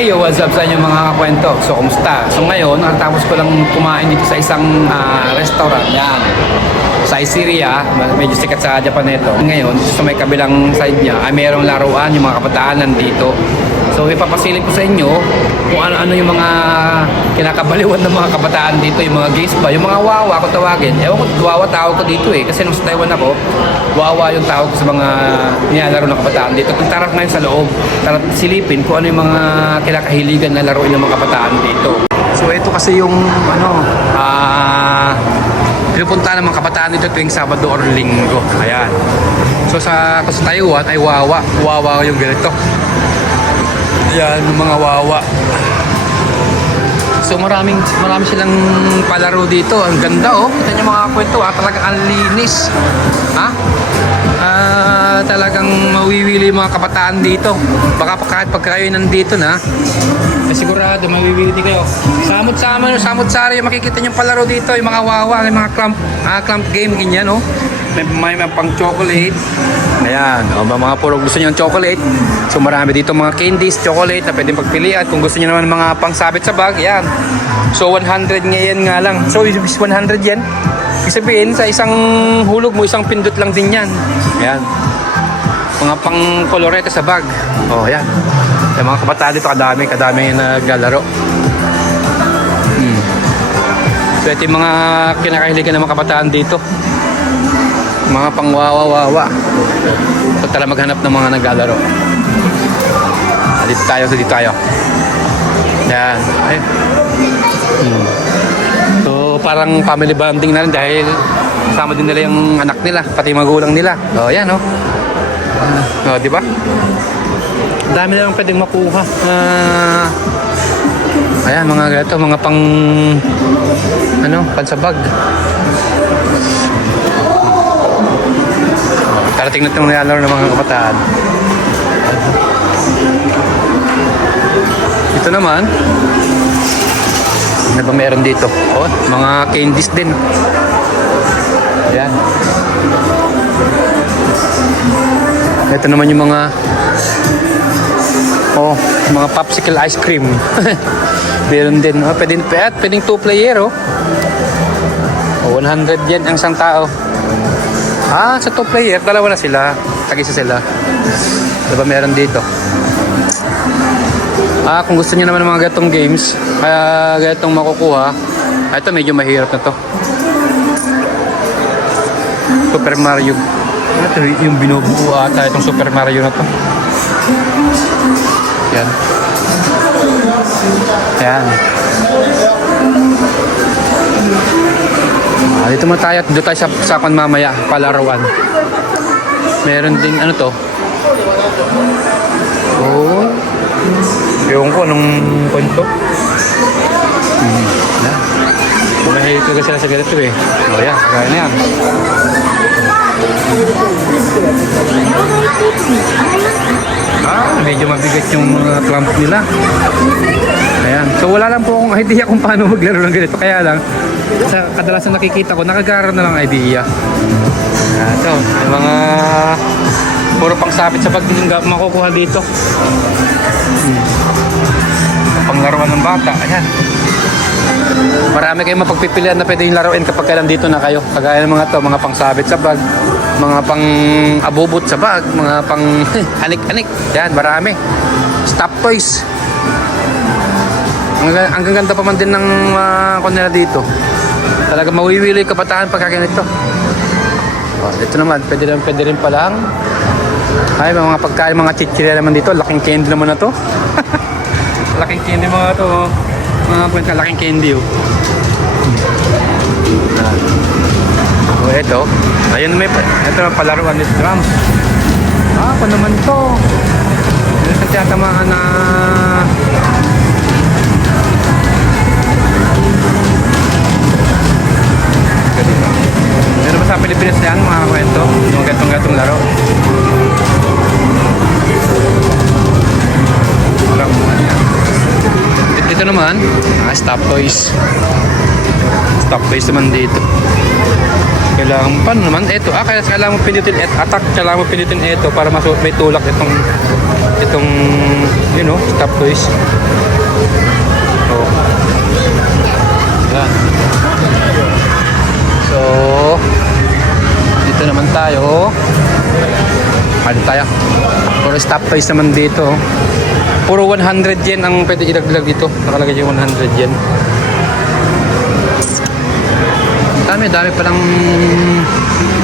Hey, what's up sa inyo mga kakwento? So, kumusta? So, ngayon, natapos ko lang kumain dito sa isang restaurant. Yan. Sa Syria, medyo sikat sa Japan ito. Ngayon, sa may kabilang side niya, ay mayroong laruan yung mga kabataan nandito. So, ipapasilip ko sa inyo kung ano-ano yung mga kinakabaliwan ng mga kabataan dito, yung mga gays ba, yung mga wawa kung tawagin. Ewan ko, wawa tawag ko dito eh. Kasi nung sa Taiwan ako, wawa yung tawag ko sa mga nilalaro ng kabataan dito. Kung tara ngayon sa loob, tara silipin kung ano yung mga kinakahiligan na laruin ng mga kabataan dito. So, ito kasi yung pinupunta ng mga kabataan dito tuwing Sabado or Linggo. Ayan. So, sa Taiwan ay wawa. Wawa yung ganito. Yan, yung mga wawa. So marami silang palaro dito. Ang ganda oh. Kita niyo mga kwento talagang ang linis. Talagang mawiwili mga kabataan dito. Baka kahit pag kayo nandito na, sigurado mawiwili din kayo. Samot-sari makikita niyo palaro dito. Yung mga wawa, yung mga clamp game ganyan oh. May pang chocolate. Ayan, mga puro gusto niyo ng chocolate. So marami dito mga candies, chocolate na pwedeng pagpilian. Kung gusto niyo naman mga pangsabit sa bag, ayan. So 100 ngayon nga lang. So 100 yen. Ibig sabihin, sa isang hulog mo, isang pindot lang din yan. Ayan. Mga pang kolorete sa bag. Oh, ayan. Yung mga kabataan dito, kadami naglalaro. So ito yung mga kinakahiligan ng mga kabataan dito. Mga pang wawa. So tala maghanap ng mga naglalaro. Dito tayo. Yan. Ayun. So parang family bonding na rin dahil kasama din nila yung anak nila, pati magulang nila. O yan o. O diba? Dami na lang pwedeng makuha. Ayan mga gato, mga pang pansabag. Tarating na itong nilalaro ng mga kabataan. Ito naman, ano ba meron dito? Oh, mga candies din. Ayan. Ito naman yung mga mga popsicle ice cream. Meron din. Oh, pwedeng 2-player oh. 100 yen ang isang tao. Sa 2-player, dalawa na sila. Tag-isa sila. Diba meron dito? Kung gusto niyo naman ng mga gatong games, gatong makukuha, ito medyo mahirap na to. Super Mario. Ito yung binubuo ata itong Super Mario na to. Yan. Yan. Dito mo tayo. Dito tayo sa mamaya. Palaruan. Meron din ano to. Oh. Ewan ko anong kwento. Mahilig ko sila sa ganito eh. O yan. Kaya na yan. Medyo mabigat yung clamp nila. Ayan. So wala lang po akong idea kung paano maglaro ng ganito. Kaya lang, sa kadalasan nakikita ko, nakagaran na lang idea. Ayan. So, yung mga puro pang sabit sa pagtingin makukuha dito. Panglaruan ng bata. Ayan. Marami kayong mapagpipilian na pwede yung laruin kapag kailan dito na kayo. Kagaya ng mga to, mga pang sabit sa bag, mga pang abubot sa bag, mga pang anik-anik. Yan, marami. Stop toys. Ang ganda pa man din ng kanila dito. Talaga mawiwili kabataan pagka ganito. Ito naman, pwede rin palang. Ay, mga pagkain, mga chichirya naman dito. Laking candy naman na to. Laking candy mga to. Mga kwenta, laking candy oh. Ito. Ayun ito palaruan ni drums. Ako naman to. Ito sa tiyatamaan na meron ba sa Pilipinas yan mga kwento? Yung gatong-gatong laro. Dito naman, stop toys. Stop toys naman dito. Kailangan pa naman ito. Kailangan mo pindutin attack. Kailangan mo pindutin ito para may tulak itong Itong, stop toys. Oh. Yan. So, dito naman tayo. Ano tayo? Puro stop toys naman dito. Puro 100 yen ang pwede ilaglag dito. Nakalagay yung 100 yen. Dami palang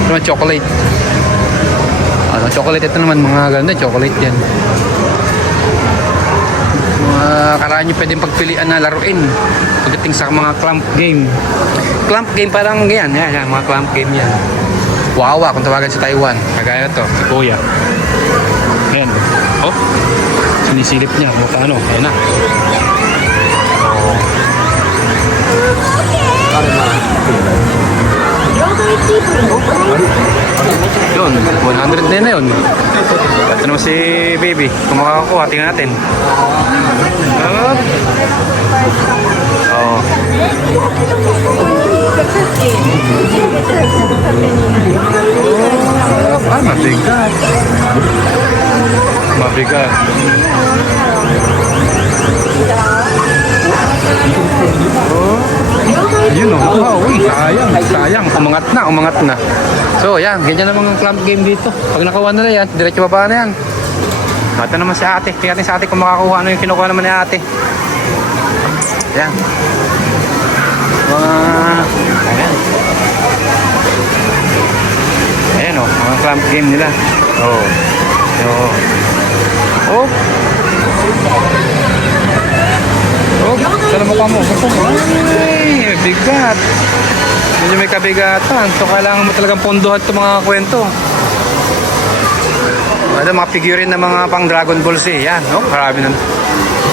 mga chocolate. Chocolate ito naman, mga ganda, chocolate yan. Mga karaan nyo pwedeng pagpilian na laruin pagdating sa mga clamp game. Clamp game parang yan, mga clamp game yan. Wawa kung tawagan sa Taiwan. Kagaya to, si Kuya. Ayan. Oh, sinisilip niya. Paano? Ayan na. Yun, 100 din na yun. Ito naman si baby. Kung makakakuha, tingnan natin. Oh. Mabigat. Mabigat. Oh. Yun o. Oh, uy, sayang. Umangat na. So, yan. Ganyan naman ang clamp game dito. Pag nakuha nila yan, diretso baba na yan. Ito naman si ate. Tingnan natin sa ate kung makakuha ano yung kinukuha naman ni ate. Yan. Ayan. Ayan o. Mga clamp game nila. Oh. Oh. Oh, saan mo ka mo? Ay, bigat. Medyo may kabigatan. So, kailangan mo talagang pondohan itong mga kwento. Ada mga figurine na mga pang Dragon Ball Z. Yan, no? Marami na.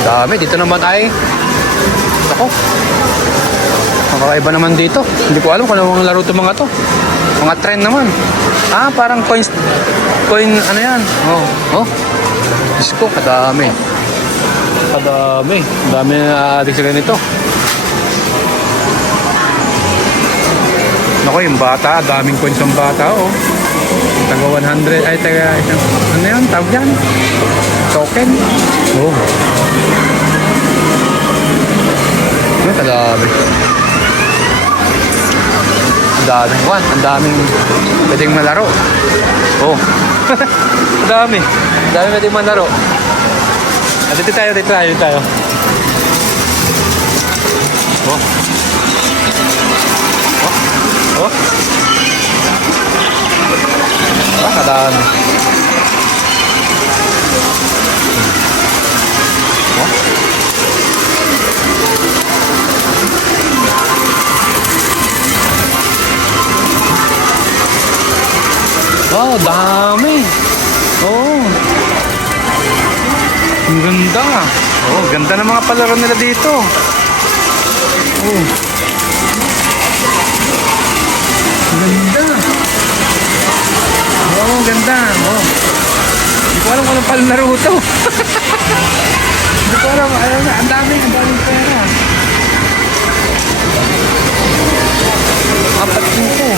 Dami. Dito naman ay... Ako. Makakaiba naman dito. Hindi ko alam kung anong laro itong mga to. Mga trend naman. Parang coins. Coin, ano yan? Oh. Diyos ko, kadami. Dami na adik sila nito. Naku, yung bata, daming coins ng bata, oh. Taga 100, ay taga, ano yun, tawag yan? Token? Oh. Ang dami. Ang daming pwedeng malaro. Oh. Ang dami pwedeng malaro. Dito tayo. Oh. Kadami. Oh, dami. Oh. Ang ganda. Oh, ganda ng mga palaro nila dito. Oh. Ganda. Oh, ganda. Oh. Hindi ko alam kung anong palaro ito. Hindi ko alam. Ang daming pera. Apat nito.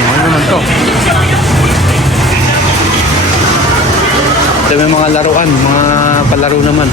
Ano naman to? Ito may mga laruan, mga palaro naman.